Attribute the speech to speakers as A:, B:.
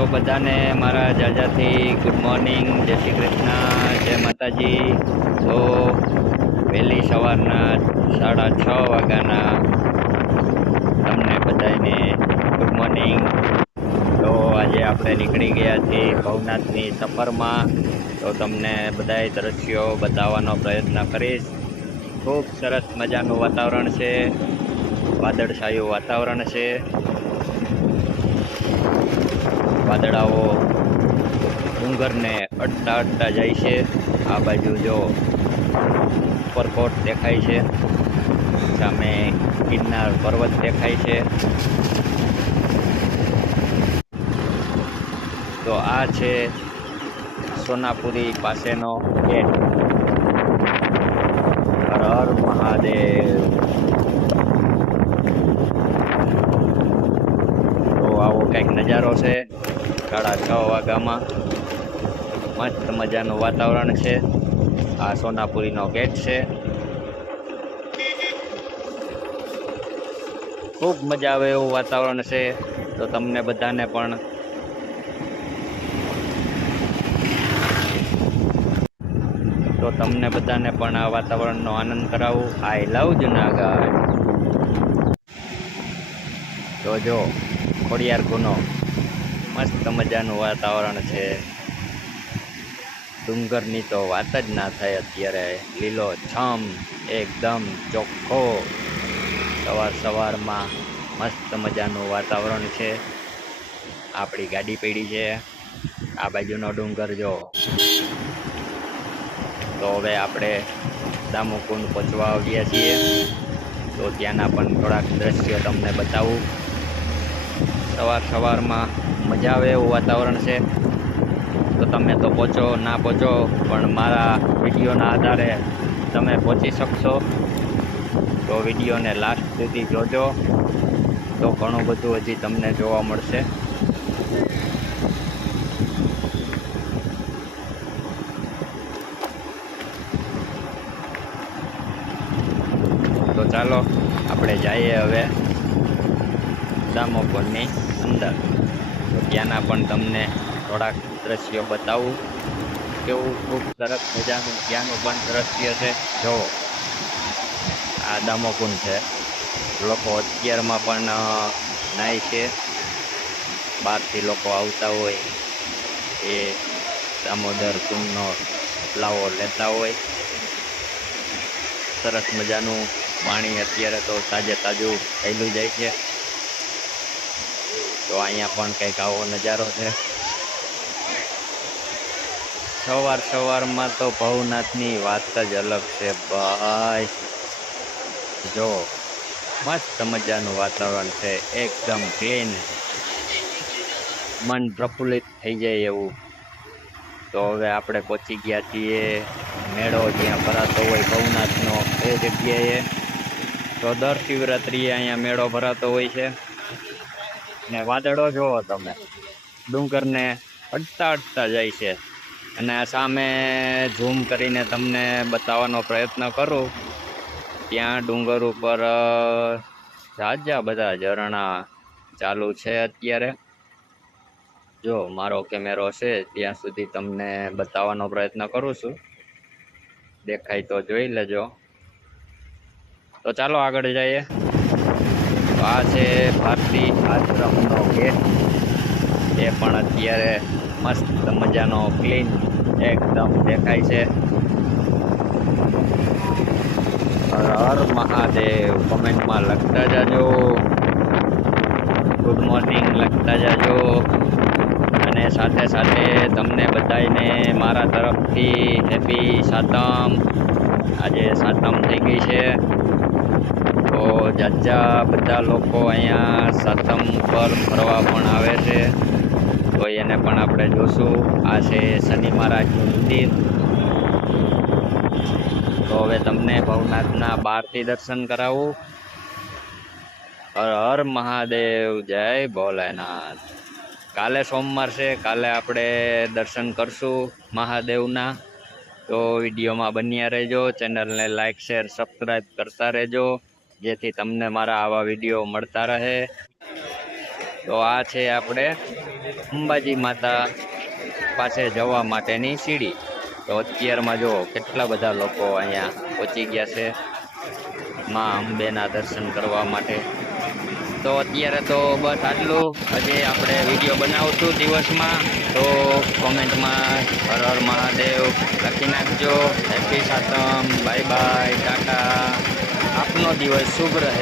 A: તો બધાને મારા જાજાથી ગુડ મોર્નિંગ જય શ્રી કૃષ્ણ, જય માતાજી. તો વહેલી સવારના સાડા છ વાગ્યાના તમને બધાને ગુડ મોર્નિંગ તો આજે આપણે નીકળી ગયા છીએ ભવનાથની સફરમાં. તો તમને બધાય દ્રશ્યો બતાવવાનો પ્રયત્ન કરીશ. ખૂબ સરસ મજાનું વાતાવરણ છે. વાદળછાયું વાતાવરણ છે. વાદળાઓ, ડુંગરને અડતા અડતા જાય છે. આ બાજુ જો ઉપરકોટ દેખાય છે, સામે ગિરનાર પર્વત દેખાય છે. તો આ છે સોનાપુરી પાસેનો ગેટ. હર હર મહાદેવ. તો આવો કંઈક નજારો છે. સાડા છ વાગ્યામાં મસ્ત મજાનું વાતાવરણ છે. આ સોનાપુરીનો ગેટ છે. ખૂબ મજા આવે એવું વાતાવરણ છે. તો તમને બધાને પણ તો તમને બધાને પણ આ વાતાવરણનો આનંદ કરાવું. I love Junagadh. તો જો, ખોડિયાર ગુનો. મસ્ત મજાનું વાતાવરણ છે. ડુંગરની તો વાત જ ના થાય અત્યારે. લીલો છમ એકદમ ચોખ્ખો. સવાર સવારમાં મસ્ત મજાનું વાતાવરણ છે. આપણી ગાડી પડી છે. આ બાજુનો ડુંગર જો. તો હવે આપણે દામોકુંડ પહોંચવા આવ્યા છીએ. તો ત્યાંના પણ થોડાક દ્રશ્યો તમને બતાવું. સવાર સવારમાં મજા આવે એવું વાતાવરણ છે. તો તમે તો પહોંચો, ના પહોંચો, પણ મારા વિડીયોના આધારે તમે પહોંચી શકશો. તો વિડીયોને લાસ્ટ સુધી જોજો. તો ઘણું બધું હજી તમને જોવા મળશે. તો ચાલો, આપણે જઈએ હવે. દામોકુંડની અંદર. ત્યાંના પણ તમને થોડાક દ્રશ્યો બતાવું. કેવું, ખૂબ સરસ મજાનું ત્યાંનું પણ દ્રશ્ય છે. જો આ દામોકુંડ છે? લોકો અત્યારમાં પણ નાય છે. બહારથી લોકો આવતા હોય. એ દામોદર કુંડનો લાવો લેતા હોય. સરસ મજાનું પાણી અત્યારે તો તાજે તાજું થયેલું જાય છે. તો અહીંયા પણ કંઈક આવો નજારો છે. સવાર સવારમાં તો ભવનાથની વાત જ અલગ છે ભાઈ. જો, મસ્ત મજાનું વાતાવરણ છે, એકદમ ક્લીન. મન પ્રફુલ્લિત થઈ જાય એવું. તો હવે આપણે પહોંચી ગયા છીએ મેળો જ્યાં ભરાતો હોય ભવનાથનો, એ જગ્યાએ. તો દર શિવરાત્રિએ અહીંયા મેળો ભરાતો હોય છે. ને વાદળો જુઓ તમે. ડુંગરને અડતા અડતા જાય છે. અને સામે ઝૂમ કરીને તમને બતાવવાનો પ્રયત્ન કરું. ત્યાં ડુંગર ઉપર ઝાઝા બધા ઝરણા ચાલુ છે અત્યારે. જો, મારો કેમેરો છે, ત્યાં સુધી તમને બતાવવાનો પ્રયત્ન કરું છું. દેખાય તો જોઈ લેજો. તો ચાલો આગળ જઈએ. આ છે ભાખરી આશ્રમનો ગેટ એ પણ અત્યારે મસ્ત મજાનો ક્લીન એકદમ દેખાય છે. હર મહાદેવ કોમેન્ટમાં લખતા જાજો. ગુડ મોર્નિંગ લખતા જાજો. અને સાથે સાથે તમને બધાને મારા તરફથી હેપી સાતમ. આજે સાતમ થઈ ગઈ છે. જાજા બધા લોકો અહીંયા સાતમ પર ફરવા પણ આવે છે. તો એને પણ આપણે જોશું. આ છે શનિ મહારાજનું મંદિર. તો હવે તમને ભવનાથના બહારથી દર્શન કરાવું. હર હર મહાદેવ, જય ભોલેનાથ. કાલે સોમવાર છે, કાલે આપણે દર્શન કરશું મહાદેવના. તો વિડીયોમાં બન્યા રહેજો. ચેનલને લાઈક, શેર, સબસ્ક્રાઈબ કરતા રહેજો. જેથી તમને મારા આવા વીડિયો મળતા રહે. તો આ છે આપણે અંબાજી માતા પાસે જવા માટેની સીડી. તો અત્યારમાં જો કેટલા બધા લોકો અહીંયા પહોંચી ગયા છે માં અંબેના દર્શન કરવા માટે. તો અત્યારે તો બસ આટલું. હજી આપણે વીડિયો બનાવશું દિવસમાં. તો કોમેન્ટમાં હર હર મહાદેવ લખી નાખજો. Happy Satam bye bye Tata આપનો દિવસ શુભ રહે.